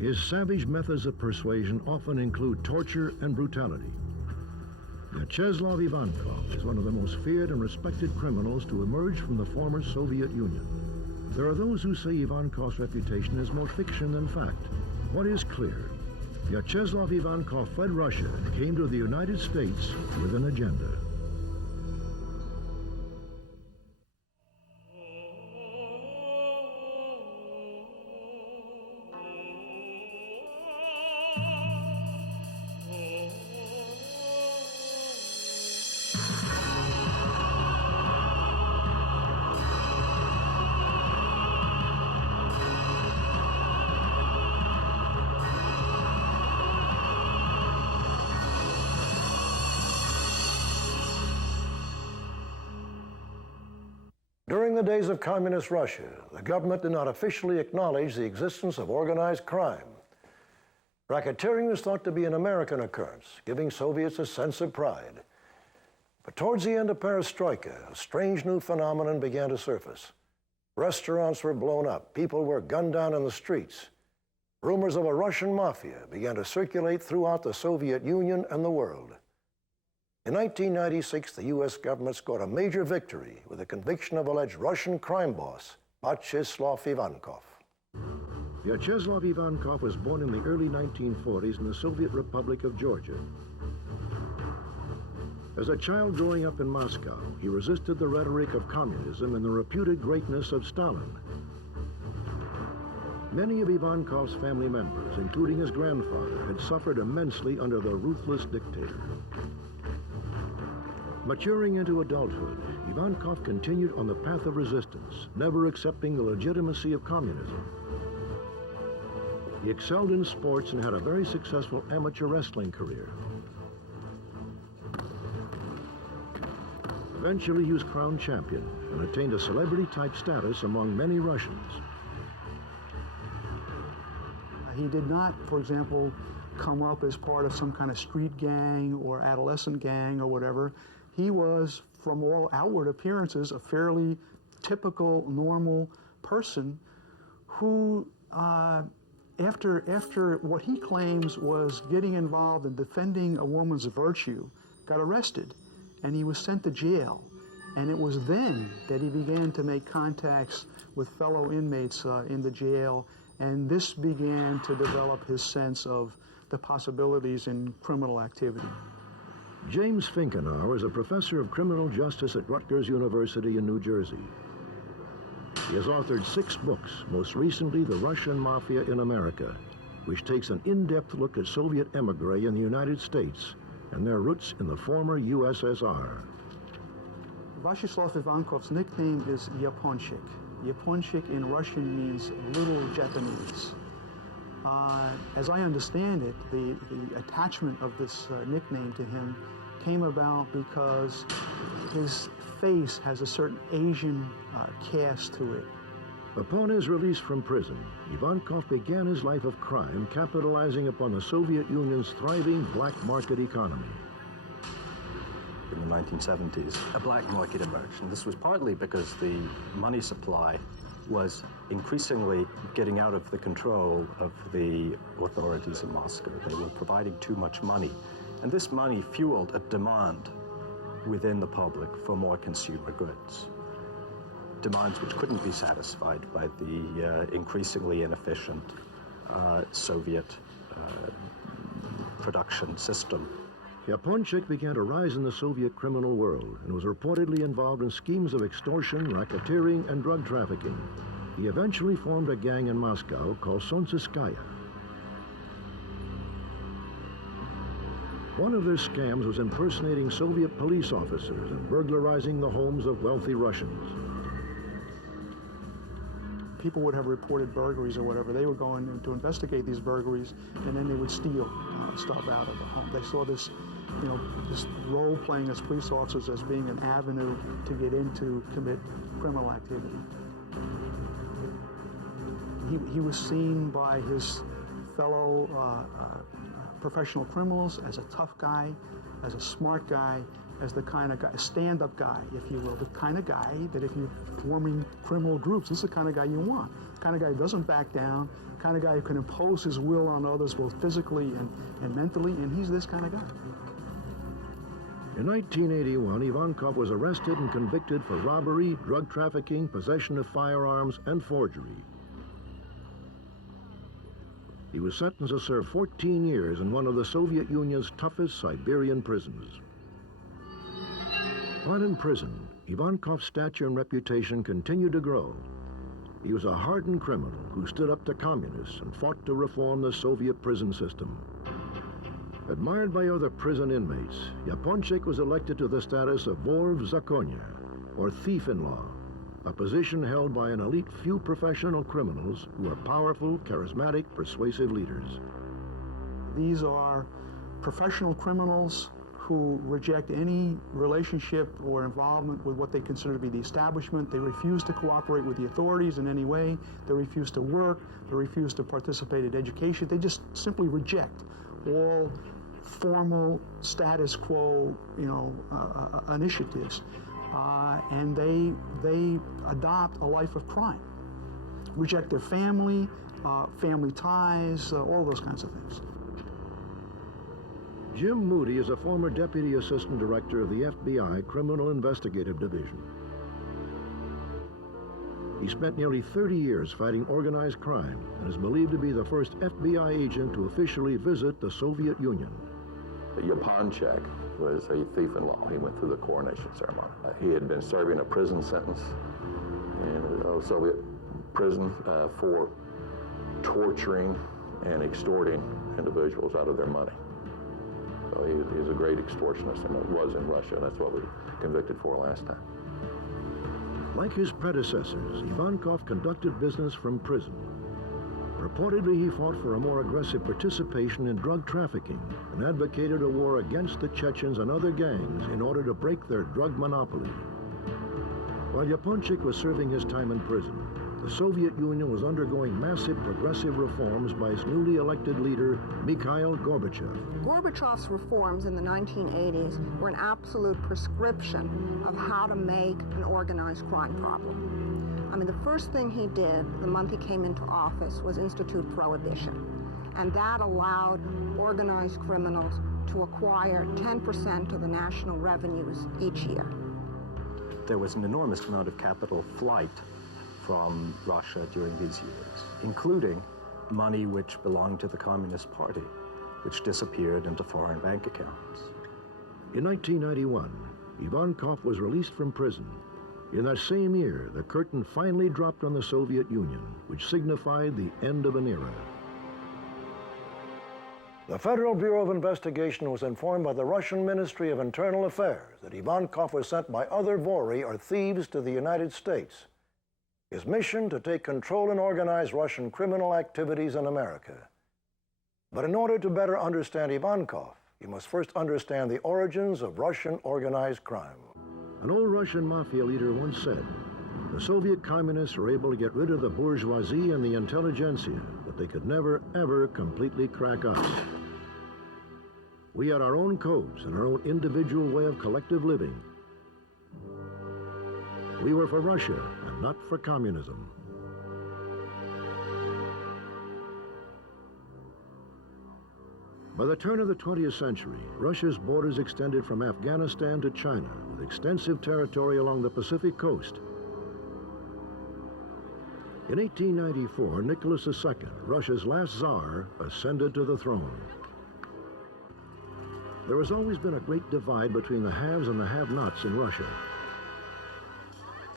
His savage methods of persuasion often include torture and brutality. Vyacheslav Ivankov is one of the most feared and respected criminals to emerge from the former Soviet Union. There are those who say Ivankov's reputation is more fiction than fact. What is clear? Vyacheslav Ivankov fled Russia and came to the United States with an agenda. During the days of communist Russia, the government did not officially acknowledge the existence of organized crime. Racketeering was thought to be an American occurrence, giving Soviets a sense of pride. But towards the end of perestroika, a strange new phenomenon began to surface. Restaurants were blown up, people were gunned down in the streets. Rumors of a Russian mafia began to circulate throughout the Soviet Union and the world. In 1996, the U.S. government scored a major victory with the conviction of alleged Russian crime boss, Vyacheslav Ivankov. Vyacheslav Ivankov was born in the early 1940s in the Soviet Republic of Georgia. As a child growing up in Moscow, he resisted the rhetoric of communism and the reputed greatness of Stalin. Many of Ivankov's family members, including his grandfather, had suffered immensely under the ruthless dictator. Maturing into adulthood, Ivankov continued on the path of resistance, never accepting the legitimacy of communism. He excelled in sports and had a very successful amateur wrestling career. Eventually, he was crowned champion and attained a celebrity-type status among many Russians. He did not, for example, come up as part of some kind of street gang or adolescent gang or whatever. He was, from all outward appearances, a fairly typical, normal person who, after what he claims was getting involved in defending a woman's virtue, got arrested, and he was sent to jail. And it was then that he began to make contacts with fellow inmates in the jail, and this began to develop his sense of the possibilities in criminal activity. James Finkenauer is a professor of criminal justice at Rutgers University in New Jersey. He has authored 6 books, most recently The Russian Mafia in America, which takes an in-depth look at Soviet emigre in the United States and their roots in the former USSR. Vyacheslav Ivankov's nickname is Yaponchik. Yaponchik in Russian means little Japanese. As I understand it, the attachment of this nickname to him came about because his face has a certain Asian cast to it. Upon his release from prison, Ivankov began his life of crime, capitalizing upon the Soviet Union's thriving black market economy. In the 1970s, a black market emerged, and this was partly because the money supply was increasingly getting out of the control of the authorities in Moscow. They were providing too much money. And this money fueled a demand within the public for more consumer goods. Demands which couldn't be satisfied by the increasingly inefficient Soviet production system. Yaponchik began to rise in the Soviet criminal world and was reportedly involved in schemes of extortion, racketeering, and drug trafficking. He eventually formed a gang in Moscow called Solntsevskaya. One of their scams was impersonating Soviet police officers and burglarizing the homes of wealthy Russians. People would have reported burglaries or whatever. They would go in to investigate these burglaries, and then they would steal stuff out of the home. They saw this, this role playing as police officers as being an avenue to get into, commit criminal activity. He was seen by his fellow professional criminals as a tough guy, as a smart guy, as the kind of guy, stand-up guy, if you will, the kind of guy that if you're forming criminal groups, this is the kind of guy you want. The kind of guy who doesn't back down, the kind of guy who can impose his will on others both physically and mentally, and he's this kind of guy. In 1981, Ivankov was arrested and convicted for robbery, drug trafficking, possession of firearms, and forgery. He was sentenced to serve 14 years in one of the Soviet Union's toughest Siberian prisons. While in prison, Ivankov's stature and reputation continued to grow. He was a hardened criminal who stood up to communists and fought to reform the Soviet prison system. Admired by other prison inmates, Yaponchik was elected to the status of Vor v Zakonie, or thief-in-law, a position held by an elite few professional criminals who are powerful, charismatic, persuasive leaders. These are professional criminals who reject any relationship or involvement with what they consider to be the establishment. They refuse to cooperate with the authorities in any way. They refuse to work. They refuse to participate in education. They just simply reject all formal status quo, initiatives, and they adopt a life of crime, reject their family, family ties, all those kinds of things. Jim Moody is a former Deputy Assistant Director of the FBI Criminal Investigative Division. He spent nearly 30 years fighting organized crime and is believed to be the first FBI agent to officially visit the Soviet Union. Yaponchik was a thief-in-law. He went through the coronation ceremony. He had been serving a prison sentence in a Soviet prison for torturing and extorting individuals out of their money. So he was a great extortionist, and it was in Russia. That's what we convicted for last time. Like his predecessors, Ivankov conducted business from prison. Reportedly, he fought for a more aggressive participation in drug trafficking and advocated a war against the Chechens and other gangs in order to break their drug monopoly. While Yaponchik was serving his time in prison, the Soviet Union was undergoing massive progressive reforms by its newly elected leader, Mikhail Gorbachev. Gorbachev's reforms in the 1980s were an absolute prescription of how to make an organized crime problem. I mean, the first thing he did the month he came into office was institute prohibition. And that allowed organized criminals to acquire 10% of the national revenues each year. There was an enormous amount of capital flight from Russia during these years, including money which belonged to the Communist Party, which disappeared into foreign bank accounts. In 1991, Ivankov was released from prison. In that same year, the curtain finally dropped on the Soviet Union, which signified the end of an era. The Federal Bureau of Investigation was informed by the Russian Ministry of Internal Affairs that Ivankov was sent by other Vori, or thieves, to the United States. His mission to take control and organize Russian criminal activities in America. But in order to better understand Ivankov, you must first understand the origins of Russian organized crime. An old Russian mafia leader once said, the Soviet communists were able to get rid of the bourgeoisie and the intelligentsia, but they could never, ever completely crack us. We had our own codes and our own individual way of collective living. We were for Russia and not for communism. By the turn of the 20th century, Russia's borders extended from Afghanistan to China, with extensive territory along the Pacific coast. In 1894, Nicholas II, Russia's last Tsar, ascended to the throne. There has always been a great divide between the haves and the have-nots in Russia.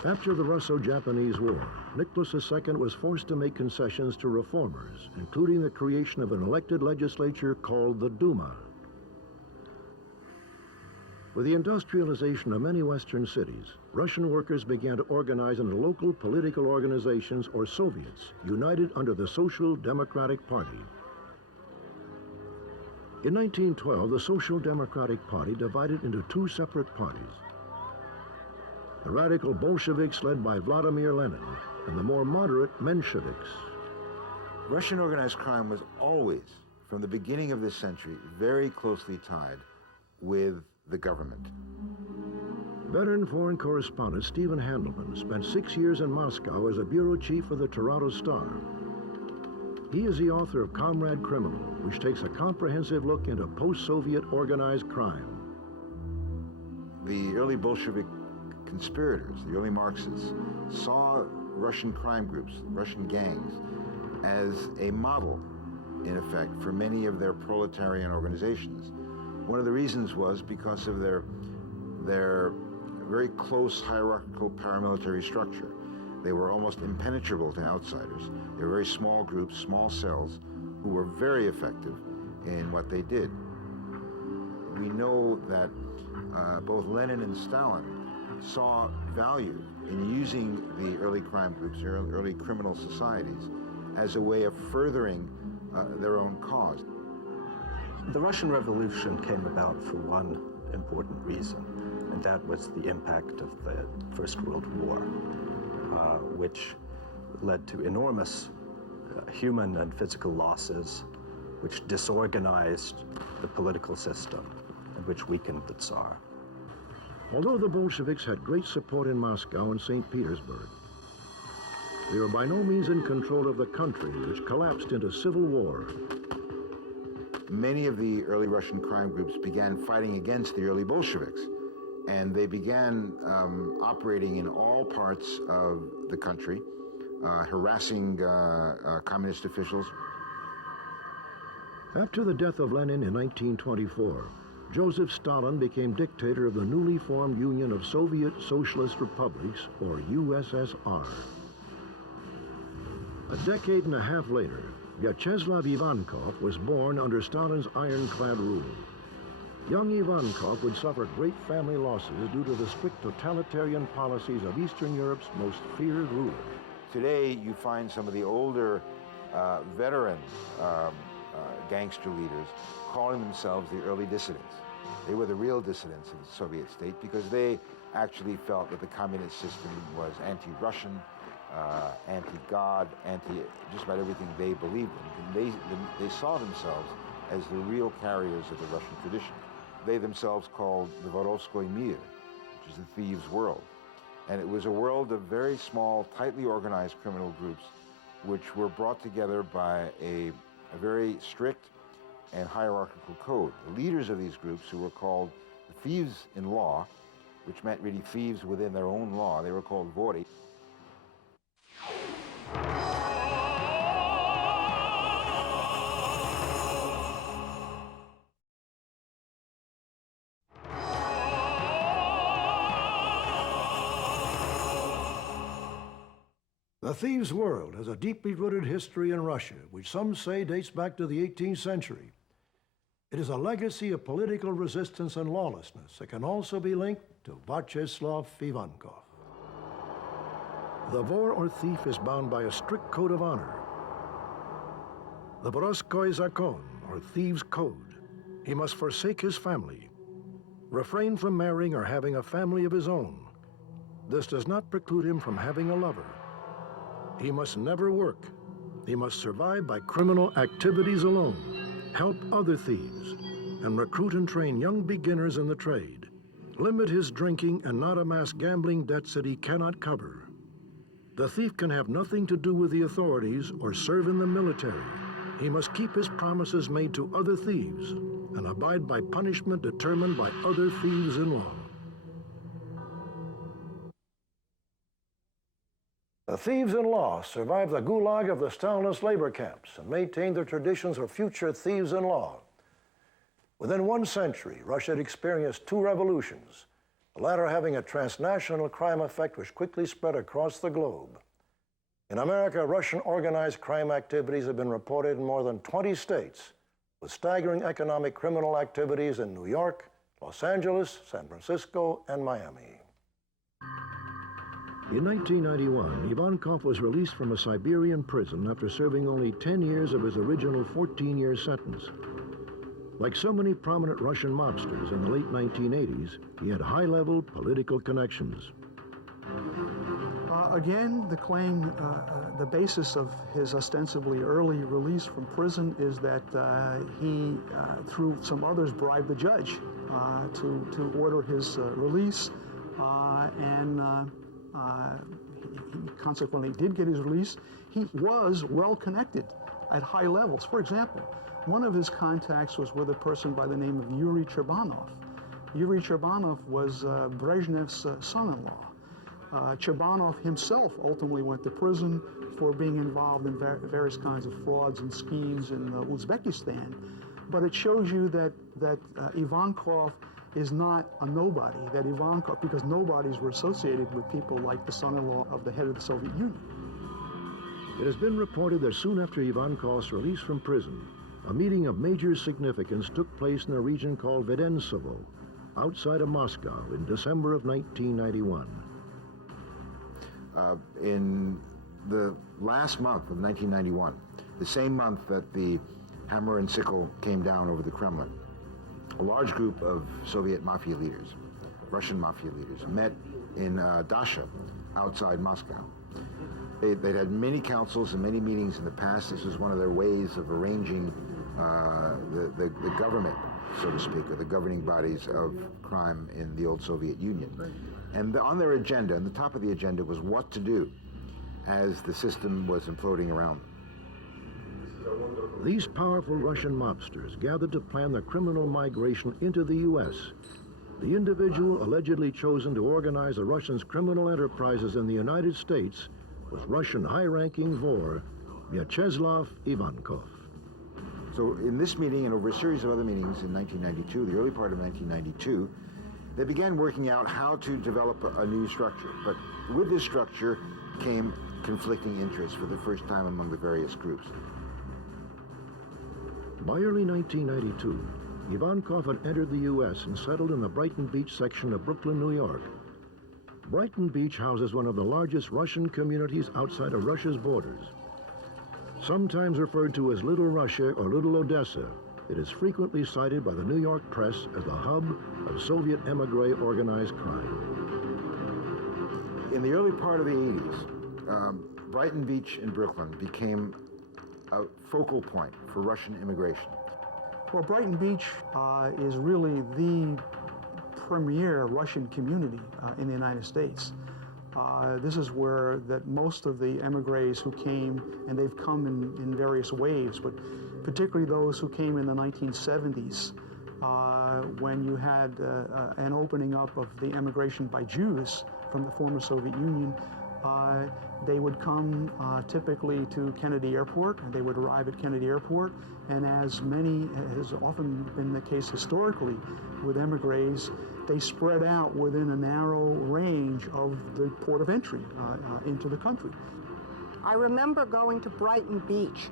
After the Russo-Japanese War, Nicholas II was forced to make concessions to reformers, including the creation of an elected legislature called the Duma. With the industrialization of many Western cities, Russian workers began to organize into local political organizations, or Soviets, united under the Social Democratic Party. In 1912, the Social Democratic Party divided into two separate parties. The radical Bolsheviks led by Vladimir Lenin, and the more moderate Mensheviks. Russian organized crime was always, from the beginning of this century, very closely tied with the government. Veteran foreign correspondent Stephen Handelman spent 6 years in Moscow as a bureau chief for the Toronto Star. He is the author of Comrade Criminal, which takes a comprehensive look into post-Soviet organized crime. The early Bolshevik conspirators, the early Marxists, saw Russian crime groups, Russian gangs, as a model, in effect, for many of their proletarian organizations. One of the reasons was because of their very close hierarchical paramilitary structure. They were almost impenetrable to outsiders. They were very small groups, small cells, who were very effective in what they did. We know that both Lenin and Stalin saw value in using the early crime groups, the early criminal societies, as a way of furthering their own cause. The Russian Revolution came about for one important reason, and that was the impact of the First World War, which led to enormous human and physical losses, which disorganized the political system and which weakened the Tsar. Although the Bolsheviks had great support in Moscow and St. Petersburg, they were by no means in control of the country, which collapsed into civil war. Many of the early Russian crime groups began fighting against the early Bolsheviks, and they began operating in all parts of the country, harassing communist officials. After the death of Lenin in 1924, Joseph Stalin became dictator of the newly formed Union of Soviet Socialist Republics, or USSR. A decade and a half later, Vyacheslav Ivankov was born under Stalin's ironclad rule. Young Ivankov would suffer great family losses due to the strict totalitarian policies of Eastern Europe's most feared ruler. Today, you find some of the older veteran gangster leaders calling themselves the early dissidents. They were the real dissidents of the Soviet state because they actually felt that the communist system was anti-Russian, anti-God, just about everything they believed in. And they saw themselves as the real carriers of the Russian tradition. They themselves called the Vorovskoy Mir, which is the thieves' world. And it was a world of very small, tightly organized criminal groups which were brought together by a very strict and hierarchical code. The leaders of these groups, who were called the thieves in law, which meant really thieves within their own law, they were called vori. The thieves' world has a deeply rooted history in Russia, which some say dates back to the 18th century. It is a legacy of political resistance and lawlessness that can also be linked to Vyacheslav Ivankov. The vor or thief is bound by a strict code of honor. The Vorovskoy Zakon, or thieves' code. He must forsake his family, refrain from marrying or having a family of his own. This does not preclude him from having a lover. He must never work. He must survive by criminal activities alone, help other thieves, and recruit and train young beginners in the trade. Limit his drinking and not amass gambling debts that he cannot cover. The thief can have nothing to do with the authorities or serve in the military. He must keep his promises made to other thieves and abide by punishment determined by other thieves in law. The thieves in law survived the gulag of the Stalinist labor camps and maintained their traditions of future thieves in law. Within 1 century, Russia had experienced 2 revolutions, the latter having a transnational crime effect which quickly spread across the globe. In America, Russian organized crime activities have been reported in more than 20 states, with staggering economic criminal activities in New York, Los Angeles, San Francisco, and Miami. In 1991, Ivankov was released from a Siberian prison after serving only 10 years of his original 14-year sentence. Like so many prominent Russian mobsters in the late 1980s, he had high-level political connections. Again, the claim, the basis of his ostensibly early release from prison is that he, through some others, bribed the judge to order his release. he consequently did get his release. He was well connected at high levels. For example, one of his contacts was with a person by the name of Yuri Chebanov. Yuri Chebanov was Brezhnev's son-in-law. Chebanov himself ultimately went to prison for being involved in various kinds of frauds and schemes in Uzbekistan. But it shows you that Ivankov is not a nobody, that Ivankov, because nobodies were associated with people like the son-in-law of the head of the Soviet Union. It has been reported that soon after Ivankov's release from prison, a meeting of major significance took place in a region called Vedensevo, outside of Moscow, in December of 1991. In the last month of 1991, the same month that the hammer and sickle came down over the Kremlin, a large group of Soviet Mafia leaders, Russian Mafia leaders, met in Dasha, outside Moscow. They'd had many councils and many meetings in the past. This was one of their ways of arranging the government, so to speak, or the governing bodies of crime in the old Soviet Union. And on their agenda, on the top of the agenda, was what to do as the system was imploding around them. These powerful Russian mobsters gathered to plan the criminal migration into the U.S. The individual allegedly chosen to organize the Russians' criminal enterprises in the United States was Russian high-ranking Vor Vyacheslav Ivankov. So in this meeting and over a series of other meetings in 1992, the early part of 1992, they began working out how to develop a new structure. But with this structure came conflicting interests for the first time among the various groups. By early 1992, Ivankov had entered the U.S. and settled in the Brighton Beach section of Brooklyn, New York. Brighton Beach houses one of the largest Russian communities outside of Russia's borders. Sometimes referred to as Little Russia or Little Odessa, it is frequently cited by the New York press as the hub of Soviet emigre organized crime. In the early part of the 80s, Brighton Beach in Brooklyn became a focal point for Russian immigration. Well, Brighton Beach is really the premier Russian community in the United States. This is where that most of the emigres who came, and they've come in various waves, but particularly those who came in the 1970s, when you had an opening up of the emigration by Jews from the former Soviet Union. They would come typically to Kennedy Airport, and they would arrive at Kennedy Airport, and as many has often been the case historically with emigres, they spread out within a narrow range of the port of entry into the country. I remember going to Brighton Beach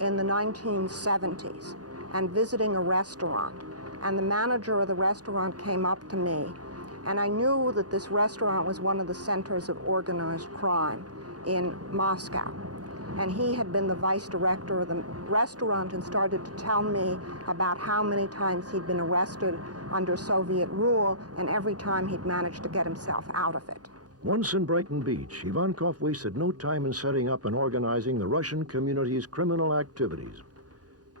in the 1970s and visiting a restaurant, and the manager of the restaurant came up to me, and I knew that this restaurant was one of the centers of organized crime in Moscow. And he had been the vice director of the restaurant and started to tell me about how many times he'd been arrested under Soviet rule, and every time he'd managed to get himself out of it. Once in Brighton Beach, Ivankov wasted no time in setting up and organizing the Russian community's criminal activities.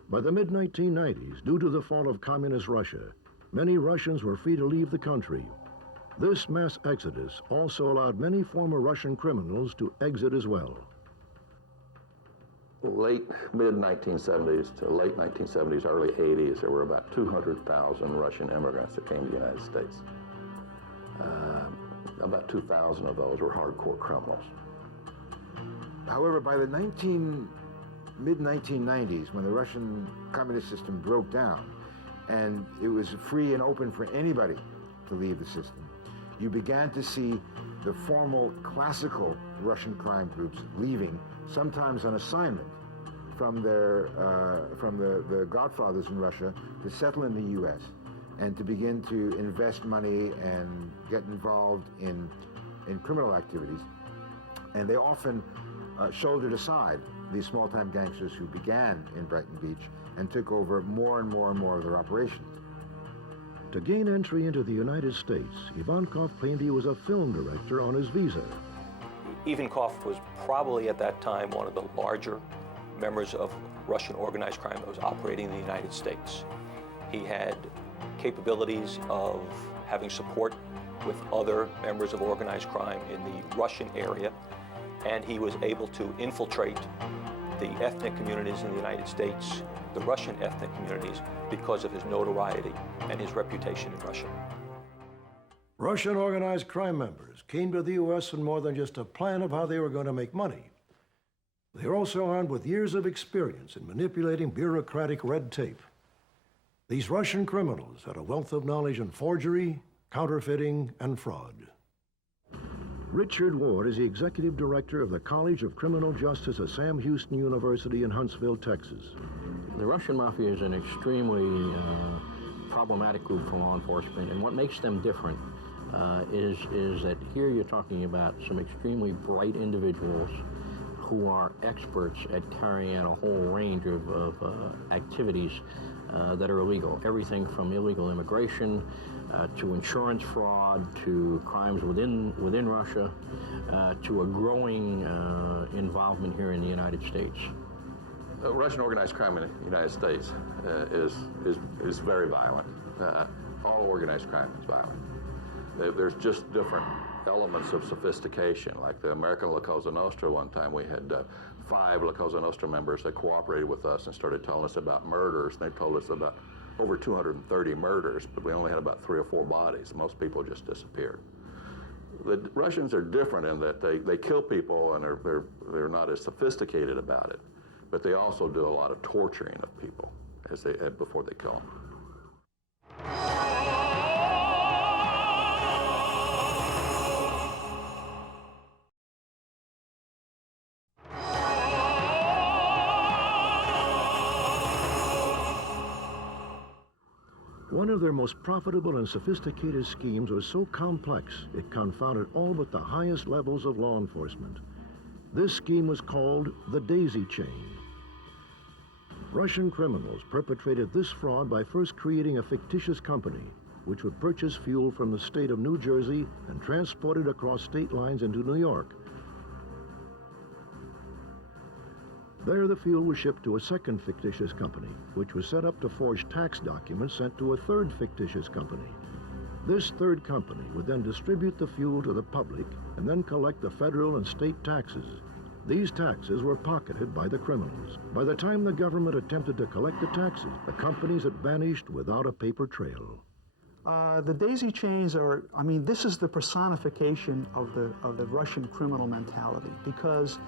By the mid-1990s, due to the fall of communist Russia, many Russians were free to leave the country. This mass exodus also allowed many former Russian criminals to exit as well. Late mid-1970s to late 1970s, early 80s, there were about 200,000 Russian immigrants that came to the United States. About 2,000 of those were hardcore criminals. However, by the mid-1990s, when the Russian communist system broke down and it was free and open for anybody to leave the system, you began to see the formal classical Russian crime groups leaving, sometimes on assignment from the godfathers in Russia, to settle in the U.S. and to begin to invest money and get involved in criminal activities. And they often shouldered aside these small-time gangsters who began in Brighton Beach and took over more and more and more of their operations. To gain entry into the United States, Ivankov claimed he was a film director on his visa. Ivankov was probably at that time one of the larger members of Russian organized crime that was operating in the United States. He had capabilities of having support with other members of organized crime in the Russian area, and he was able to infiltrate the ethnic communities in the United States, the Russian ethnic communities, because of his notoriety and his reputation in Russia. Russian organized crime members came to the U.S. with more than just a plan of how they were going to make money. They were also armed with years of experience in manipulating bureaucratic red tape. These Russian criminals had a wealth of knowledge in forgery, counterfeiting, and fraud. Richard Ward is the executive director of the College of Criminal Justice at Sam Houston University in Huntsville, Texas. The Russian Mafia is an extremely problematic group for law enforcement, and what makes them different is that here you're talking about some extremely bright individuals who are experts at carrying out a whole range of activities that are illegal. Everything from illegal immigration to insurance fraud, to crimes within Russia, to a growing involvement here in the United States. Russian organized crime in the United States is very violent. All organized crime is violent. There's just different elements of sophistication. Like the American Cosa Nostra, one time we had 5 Cosa Nostra members that cooperated with us and started telling us about murders. They told us about over 230 murders, but we only had about 3 or 4 bodies. Most people just disappeared. The Russians are different in that they kill people and they're not as sophisticated about it, but they also do a lot of torturing of people before they kill them. One of their most profitable and sophisticated schemes was so complex it confounded all but the highest levels of law enforcement. This scheme was called the daisy chain. Russian criminals perpetrated this fraud by first creating a fictitious company which would purchase fuel from the state of New Jersey and transport it across state lines into New York. There, the fuel was shipped to a second fictitious company, which was set up to forge tax documents sent to a third fictitious company. This third company would then distribute the fuel to the public and then collect the federal and state taxes. These taxes were pocketed by the criminals. By the time the government attempted to collect the taxes, the companies had vanished without a paper trail. The daisy chains are, I mean, this is the personification of the Russian criminal mentality, because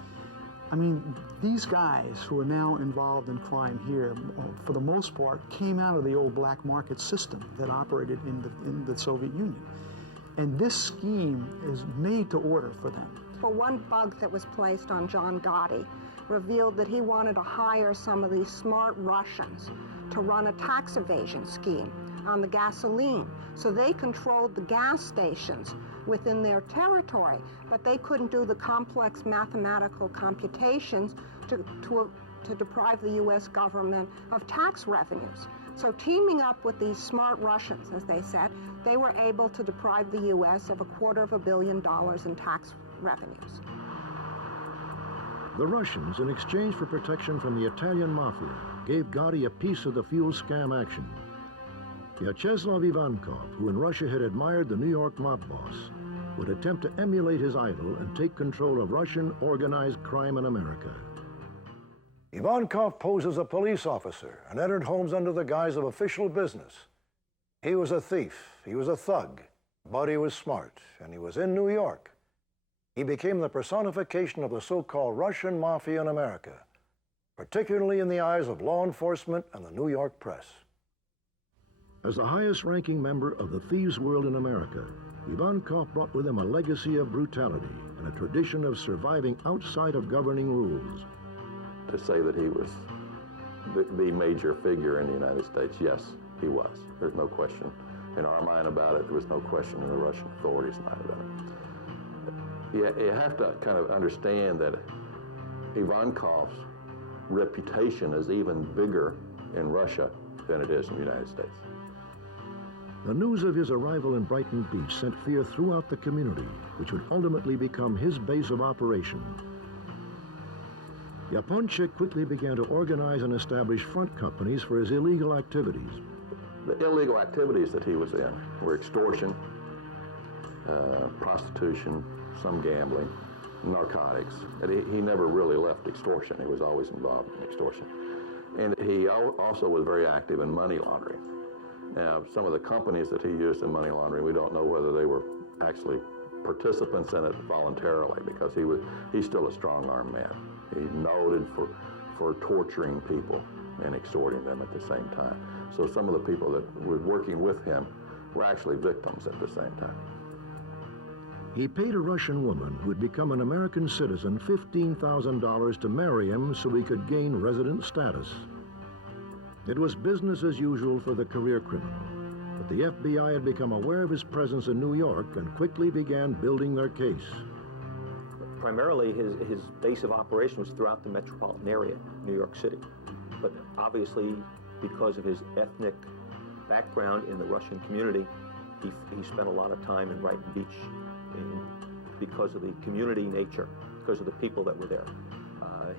I mean, these guys who are now involved in crime here, for the most part, came out of the old black market system that operated in the Soviet Union. And this scheme is made to order for them. For one bug that was placed on John Gotti revealed that he wanted to hire some of these smart Russians to run a tax evasion scheme on the gasoline. So they controlled the gas stations within their territory, but they couldn't do the complex mathematical computations to deprive the U.S. government of tax revenues. So teaming up with these smart Russians, as they said, they were able to deprive the U.S. of $250 million in tax revenues. The Russians, in exchange for protection from the Italian Mafia, gave Gotti a piece of the fuel scam action. Vyacheslav Ivankov, who in Russia had admired the New York mob boss, would attempt to emulate his idol and take control of Russian organized crime in America. Ivankov posed as a police officer and entered homes under the guise of official business. He was a thief, he was a thug, but he was smart, and he was in New York. He became the personification of the so-called Russian Mafia in America, particularly in the eyes of law enforcement and the New York press. As the highest-ranking member of the thieves' world in America, Ivankov brought with him a legacy of brutality and a tradition of surviving outside of governing rules. To say that he was the major figure in the United States, yes, he was. There's no question in our mind about it. There was no question in the Russian authorities' mind about it. You have to kind of understand that Ivankov's reputation is even bigger in Russia than it is in the United States. The news of his arrival in Brighton Beach sent fear throughout the community, which would ultimately become his base of operation. Yaponchik quickly began to organize and establish front companies for his illegal activities. The illegal activities that he was in were extortion, prostitution, some gambling, narcotics. And he never really left extortion. He was always involved in extortion. And he also was very active in money laundering. Now, some of the companies that he used in money laundering, we don't know whether they were actually participants in it voluntarily, because he's still a strong-armed man. He's noted for torturing people and extorting them at the same time. So some of the people that were working with him were actually victims at the same time. He paid a Russian woman who had become an American citizen $15,000 to marry him so he could gain resident status. It was business as usual for the career criminal, but the FBI had become aware of his presence in New York and quickly began building their case. Primarily, his base of operation was throughout the metropolitan area, New York City. But obviously, because of his ethnic background in the Russian community, he spent a lot of time in Brighton Beach because of the community nature, because of the people that were there.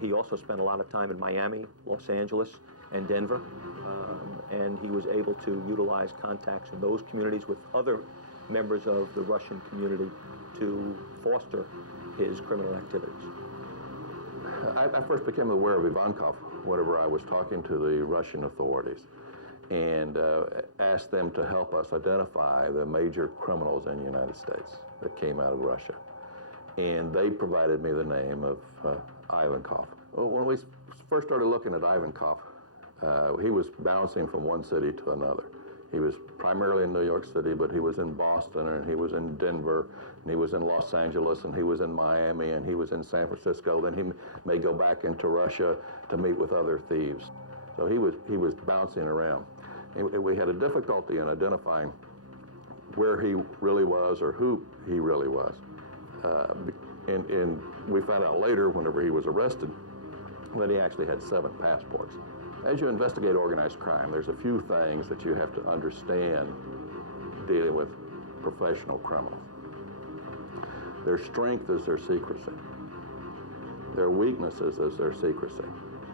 He also spent a lot of time in Miami, Los Angeles, and Denver, and he was able to utilize contacts in those communities with other members of the Russian community to foster his criminal activities. I first became aware of Ivankov whenever I was talking to the Russian authorities and asked them to help us identify the major criminals in the United States that came out of Russia. And they provided me the name of Ivankov. Well, when we first started looking at Ivankov, he was bouncing from one city to another. He was primarily in New York City, but he was in Boston, and he was in Denver, and he was in Los Angeles, and he was in Miami, and he was in San Francisco. Then he may go back into Russia to meet with other thieves. So he was bouncing around. And we had a difficulty in identifying where he really was or who he really was. And we found out later, whenever he was arrested, that he actually had 7 passports. As you investigate organized crime, there's a few things that you have to understand dealing with professional criminals. Their strength is their secrecy. Their weaknesses is their secrecy.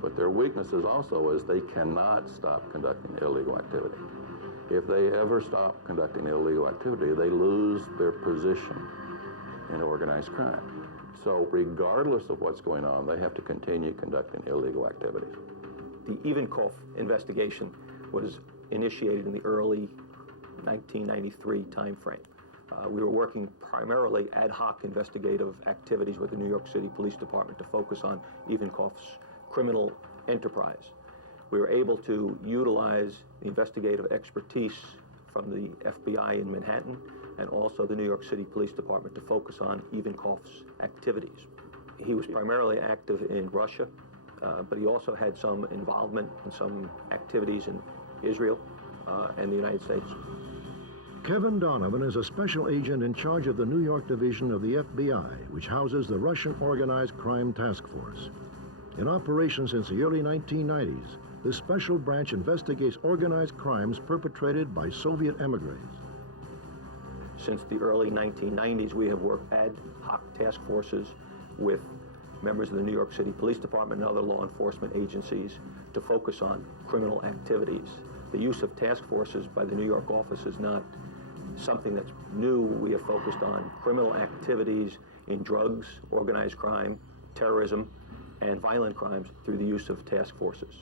But their weaknesses also is they cannot stop conducting illegal activity. If they ever stop conducting illegal activity, they lose their position in organized crime. So regardless of what's going on, they have to continue conducting illegal activities. The Ivankov investigation was initiated in the early 1993 timeframe. We were working primarily ad hoc investigative activities with the New York City Police Department to focus on Ivankov's criminal enterprise. We were able to utilize the investigative expertise from the FBI in Manhattan and also the New York City Police Department to focus on Ivankov's activities. He was primarily active in Russia, but he also had some involvement in some activities in Israel and the United States. Kevin Donovan is a special agent in charge of the New York division of the FBI, which houses the Russian Organized Crime Task Force. In operation since the early 1990s, this special branch investigates organized crimes perpetrated by Soviet emigres. Since the early 1990s, we have worked ad hoc task forces with members of the New York City Police Department and other law enforcement agencies to focus on criminal activities. The use of task forces by the New York office is not something that's new. We have focused on criminal activities in drugs, organized crime, terrorism, and violent crimes through the use of task forces.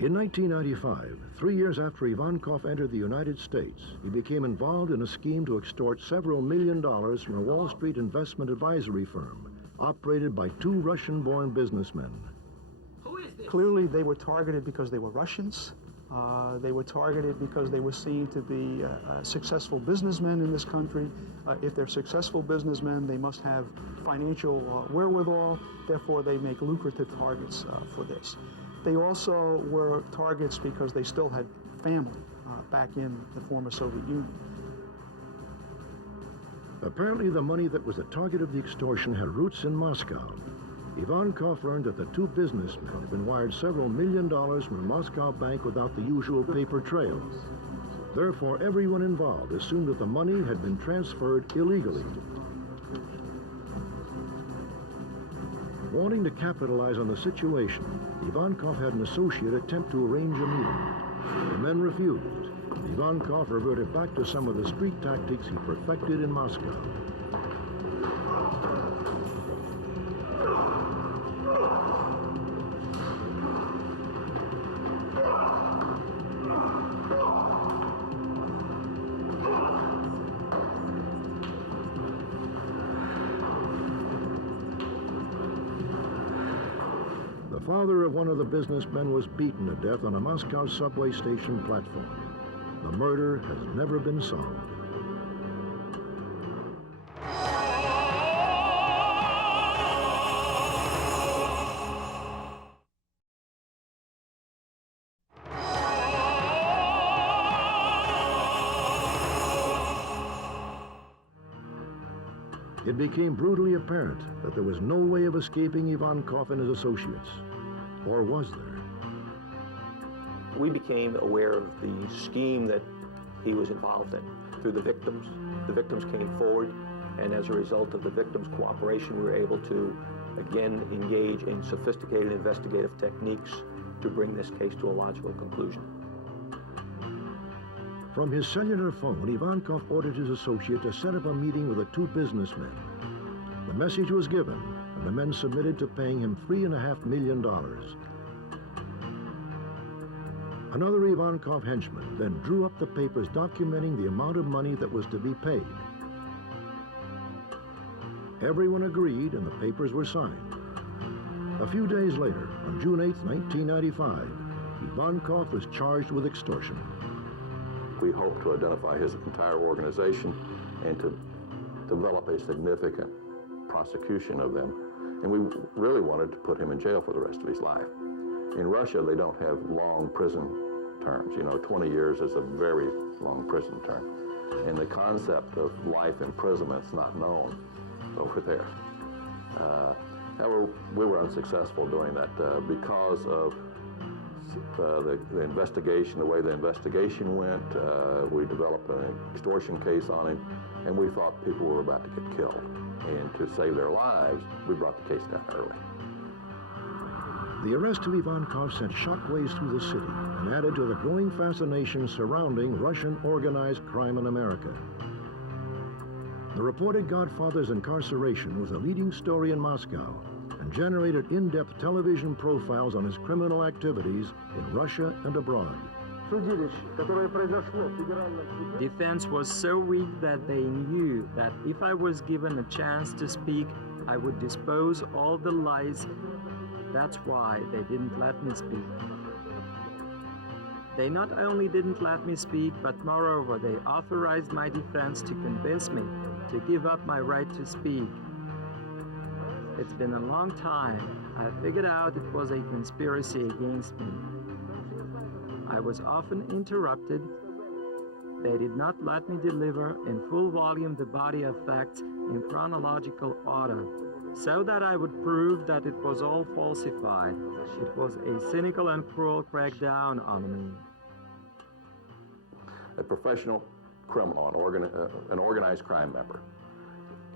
In 1995, 3 years after Ivankov entered the United States, he became involved in a scheme to extort several $1 million from a Wall Street investment advisory firm operated by 2 Russian-born businessmen. Clearly, they were targeted because they were Russians. They were targeted because they were seen to be successful businessmen in this country. If they're successful businessmen, they must have financial wherewithal. Therefore, they make lucrative targets for this. They also were targets because they still had family back in the former Soviet Union. Apparently, the money that was the target of the extortion had roots in Moscow. Ivankov learned that the 2 businessmen had been wired several $1 million from a Moscow bank without the usual paper trail. Therefore, everyone involved assumed that the money had been transferred illegally. Wanting to capitalize on the situation, Ivankov had an associate attempt to arrange a meeting. The men refused. Ivankov reverted back to some of the street tactics he perfected in Moscow. The father of one of the businessmen was beaten to death on a Moscow subway station platform. The murder has never been solved. It became brutally apparent that there was no way of escaping Ivankov and his associates. Or was there? We became aware of the scheme that he was involved in through the victims. The victims came forward, and as a result of the victims' cooperation, we were able to, again, engage in sophisticated investigative techniques to bring this case to a logical conclusion. From his cellular phone, Ivankov ordered his associate to set up a meeting with the two businessmen. The message was given, and the men submitted to paying him $3.5 million. Another Ivankov henchman then drew up the papers documenting the amount of money that was to be paid. Everyone agreed, and the papers were signed. A few days later, on June 8, 1995, Ivankov was charged with extortion. We hope to identify his entire organization and to develop a significant prosecution of them. And we really wanted to put him in jail for the rest of his life. In Russia, they don't have long prison terms. You know, 20 years is a very long prison term. And the concept of life imprisonment's not known over there. However, we were unsuccessful doing that because of the investigation, the way the investigation went. We developed an extortion case on him, and we thought people were about to get killed. And to save their lives, we brought the case down early. The arrest of Ivankov sent shockwaves through the city and added to the growing fascination surrounding Russian organized crime in America. The reported Godfather's incarceration was a leading story in Moscow and generated in-depth television profiles on his criminal activities in Russia and abroad. Defense was so weak that they knew that if I was given a chance to speak, I would dispose all the lies. That's why they didn't let me speak. They not only didn't let me speak, but moreover, they authorized my defense to convince me to give up my right to speak. It's been a long time. I figured out it was a conspiracy against me. I was often interrupted. They did not let me deliver in full volume the body of facts in chronological order, so that I would prove that it was all falsified. It was a cynical and cruel crackdown on me. A professional criminal, an organized crime member,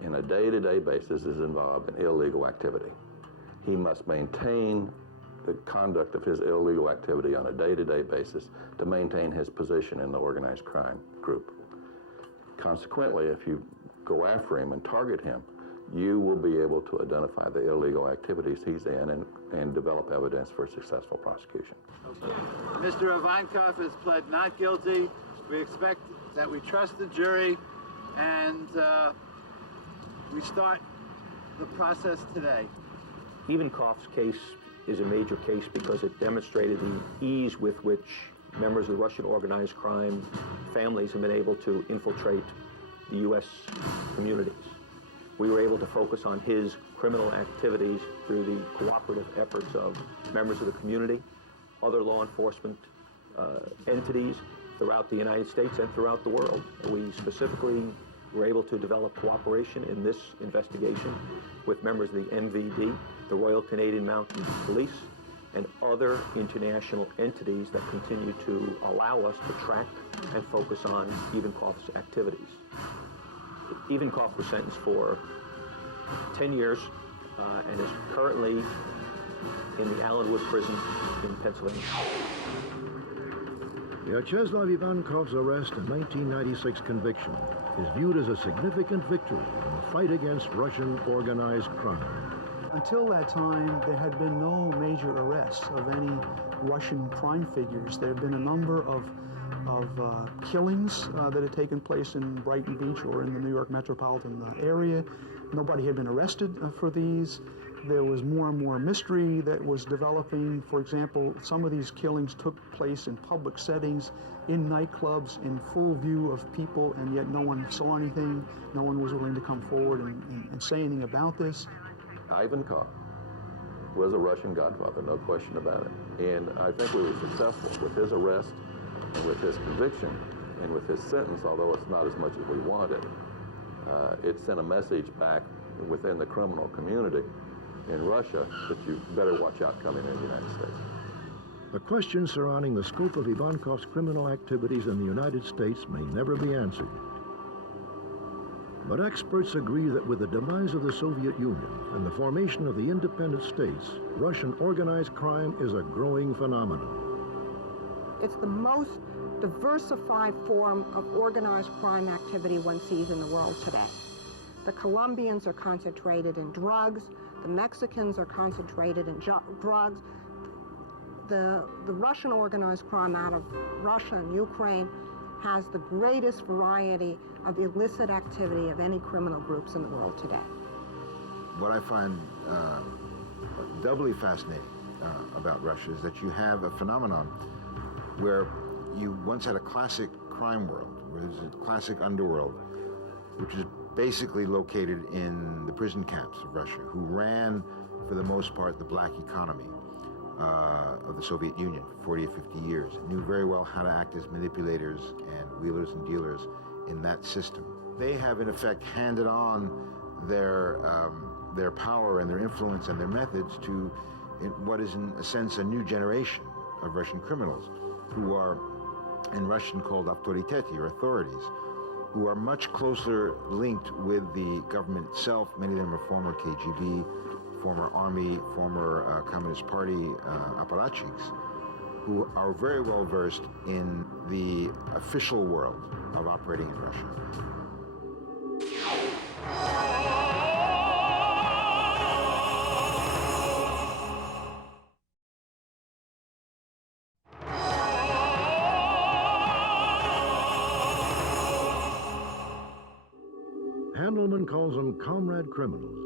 in a day-to-day basis is involved in illegal activity. He must maintain the conduct of his illegal activity on a day-to-day basis to maintain his position in the organized crime group. Consequently, if you go after him and target him, you will be able to identify the illegal activities he's in and develop evidence for successful prosecution. Mr. Ivankov has pled not guilty. We expect that we trust the jury, and we start the process today. Ivankov's case is a major case because it demonstrated the ease with which members of the Russian organized crime families have been able to infiltrate the U.S. communities. We were able to focus on his criminal activities through the cooperative efforts of members of the community, other law enforcement entities throughout the United States and throughout the world. We specifically were able to develop cooperation in this investigation with members of the NVD, the Royal Canadian Mounted Police, and other international entities that continue to allow us to track and focus on Ivankov's activities. Ivankov was sentenced for 10 years and is currently in the Allenwood prison in Pennsylvania. Vyacheslav Ivankov's arrest and 1996 conviction is viewed as a significant victory in the fight against Russian organized crime. Until that time, there had been no major arrests of any Russian crime figures. There had been a number of killings that had taken place in Brighton Beach or in the New York metropolitan area. Nobody had been arrested for these. There was more and more mystery that was developing. For example, some of these killings took place in public settings, in nightclubs, in full view of people, and yet no one saw anything. No one was willing to come forward and say anything about this. Ivankov was a Russian godfather, no question about it. And I think we were successful with his arrest and with his conviction and with his sentence, although it's not as much as we wanted. It sent a message back within the criminal community in Russia that you better watch out coming into the United States. The questions surrounding the scope of Ivankov's criminal activities in the United States may never be answered. But experts agree that with the demise of the Soviet Union and the formation of the independent states, Russian organized crime is a growing phenomenon. It's the most diversified form of organized crime activity one sees in the world today. The Colombians are concentrated in drugs. The Mexicans are concentrated in drugs. The Russian organized crime out of Russia and Ukraine has the greatest variety of illicit activity of any criminal groups in the world today. What I find doubly fascinating about Russia is that you have a phenomenon where you once had a classic crime world, where there's a classic underworld, which is basically located in the prison camps of Russia, who ran, for the most part, the black economy of the Soviet Union for 40 or 50 years, knew very well how to act as manipulators and wheelers and dealers in that system. They have, in effect, handed on their power and their influence and their methods to what is, in a sense, a new generation of Russian criminals who are, in Russian, called autoriteti, or authorities, who are much closer linked with the government itself. Many of them are former KGB, former army, former Communist Party apparatchiks, who are very well versed in the official world of operating in Russia. Handelman calls them comrade criminals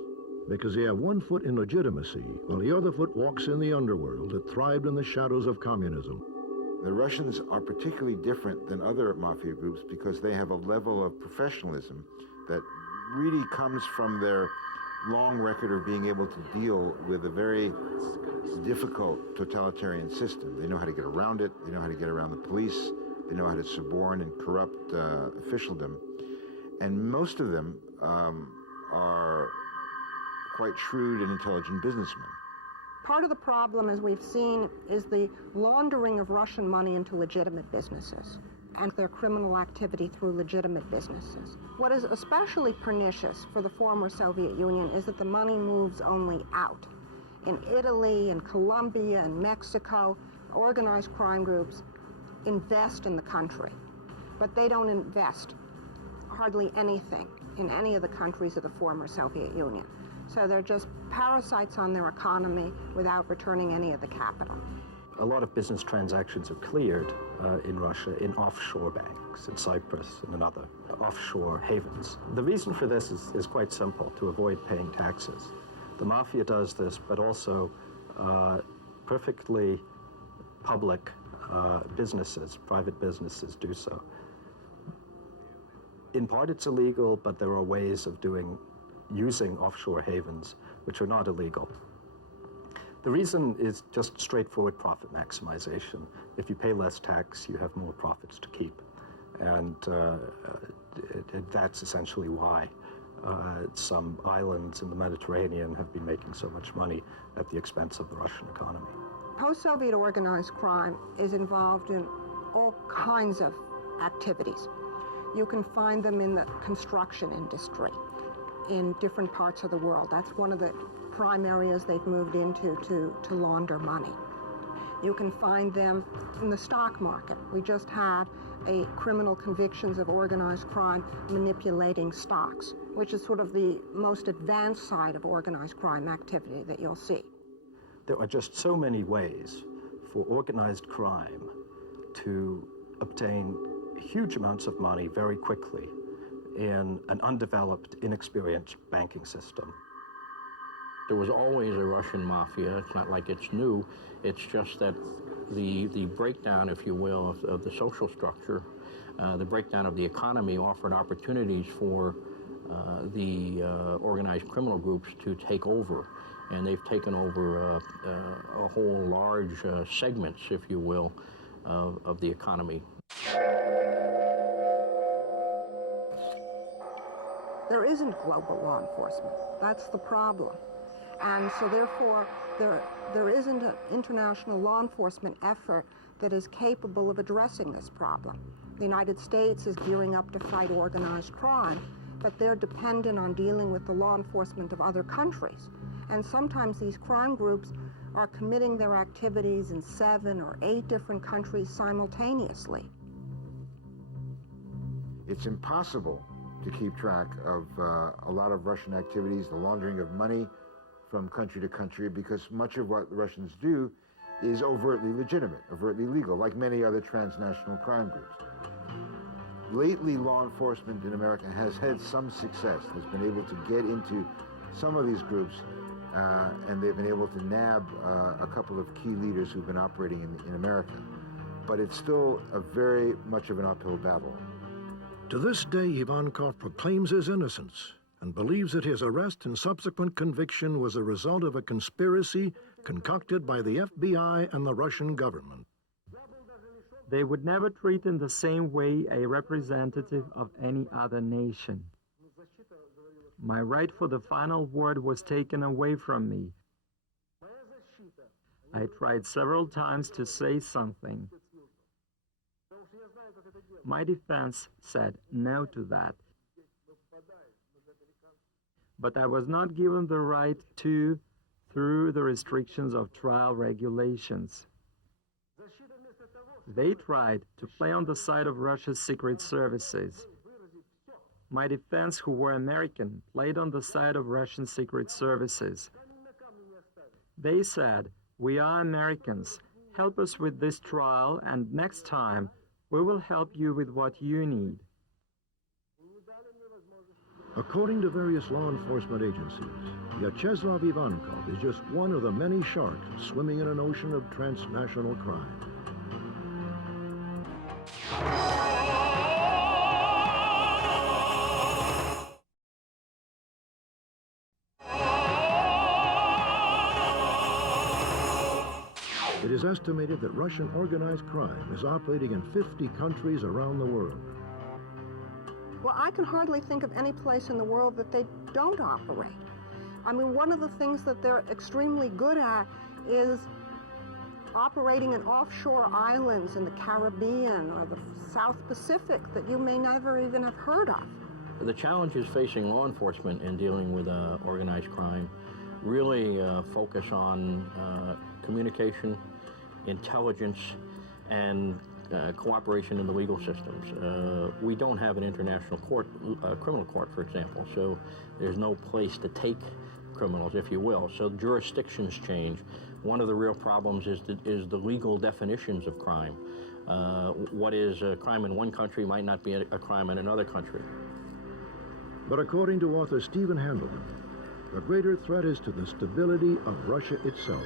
because they have one foot in legitimacy while the other foot walks in the underworld that thrived in the shadows of communism. The Russians are particularly different than other mafia groups because they have a level of professionalism that really comes from their long record of being able to deal with a very difficult totalitarian system. They know how to get around it, they know how to get around the police, they know how to suborn and corrupt officialdom. And most of them are quite shrewd and intelligent businessmen. Part of the problem, as we've seen, is the laundering of Russian money into legitimate businesses and their criminal activity through legitimate businesses. What is especially pernicious for the former Soviet Union is that the money moves only out. In Italy, in Colombia, in Mexico, organized crime groups invest in the country, but they don't invest hardly anything in any of the countries of the former Soviet Union. So they're just parasites on their economy without returning any of the capital. A lot of business transactions are cleared in Russia in offshore banks, in Cyprus and in other offshore havens. The reason for this is quite simple: to avoid paying taxes. The Mafia does this, but also perfectly public businesses, private businesses do so. In part it's illegal, but there are ways of using offshore havens which are not illegal. The reason is just straightforward profit maximization. If you pay less tax, you have more profits to keep. And that's essentially why some islands in the Mediterranean have been making so much money at the expense of the Russian economy. Post-Soviet organized crime is involved in all kinds of activities. You can find them in the construction industry in different parts of the world. That's one of the prime areas they've moved into to launder money. You can find them in the stock market. We just had a criminal convictions of organized crime manipulating stocks, which is sort of the most advanced side of organized crime activity that you'll see. There are just so many ways for organized crime to obtain huge amounts of money very quickly in an undeveloped, inexperienced banking system. There was always a Russian mafia. It's not like it's new. It's just that the breakdown, if you will, of the social structure, the breakdown of the economy offered opportunities for the organized criminal groups to take over. And they've taken over a whole large segments, if you will, of the economy. There isn't global law enforcement. That's the problem. And so therefore, there isn't an international law enforcement effort that is capable of addressing this problem. The United States is gearing up to fight organized crime, but they're dependent on dealing with the law enforcement of other countries. And sometimes these crime groups are committing their activities in 7 or 8 different countries simultaneously. It's impossible to keep track of a lot of Russian activities, the laundering of money from country to country, because much of what the Russians do is overtly legitimate, overtly legal, like many other transnational crime groups. Lately, law enforcement in America has had some success, has been able to get into some of these groups, and they've been able to nab a couple of key leaders who've been operating in America. But it's still very much of an uphill battle. To this day, Ivankov proclaims his innocence and believes that his arrest and subsequent conviction was a result of a conspiracy concocted by the FBI and the Russian government. They would never treat in the same way a representative of any other nation. My right for the final word was taken away from me. I tried several times to say something. My defense said no to that. But I was not given the right to through the restrictions of trial regulations. They tried to play on the side of Russia's secret services. My defense, who were American, played on the side of Russian secret services. They said, "We are Americans. Help us with this trial, and next time we will help you with what you need." According to various law enforcement agencies, Vyacheslav Ivankov is just one of the many sharks swimming in an ocean of transnational crime. It is estimated that Russian organized crime is operating in 50 countries around the world. Well, I can hardly think of any place in the world that they don't operate. I mean, one of the things that they're extremely good at is operating in offshore islands in the Caribbean or the South Pacific that you may never even have heard of. The challenges facing law enforcement in dealing with organized crime really focus on communication, intelligence, and cooperation in the legal systems. We don't have an international court, criminal court, for example, so there's no place to take criminals, if you will. So jurisdictions change. One of the real problems is the legal definitions of crime. What is a crime in one country might not be a crime in another country. But according to author Stephen Handelman, the greater threat is to the stability of Russia itself.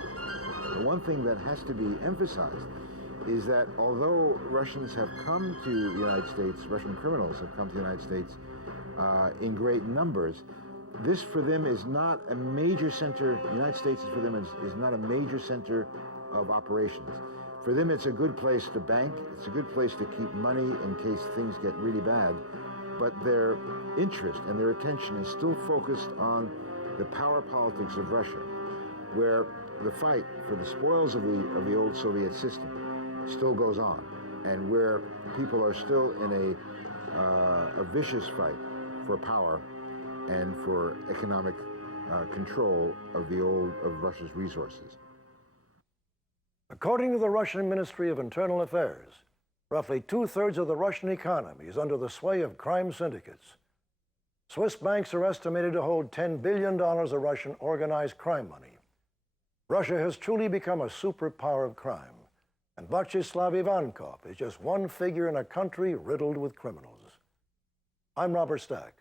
The one thing that has to be emphasized is that although Russians have come to the United States, Russian criminals have come to the United States in great numbers, this for them is not a major center. The United States for them is not a major center of operations. For them, it's a good place to bank. It's a good place to keep money in case things get really bad. But their interest and their attention is still focused on the power politics of Russia, where the fight for the spoils of the old Soviet system still goes on, and where people are still in a vicious fight for power and for economic control of Russia's resources. According to the Russian Ministry of Internal Affairs, roughly 2/3 of the Russian economy is under the sway of crime syndicates. Swiss banks are estimated to hold $10 billion of Russian organized crime money. Russia has truly become a superpower of crime, and Vyacheslav Ivankov is just one figure in a country riddled with criminals. I'm Robert Stack.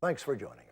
Thanks for joining us.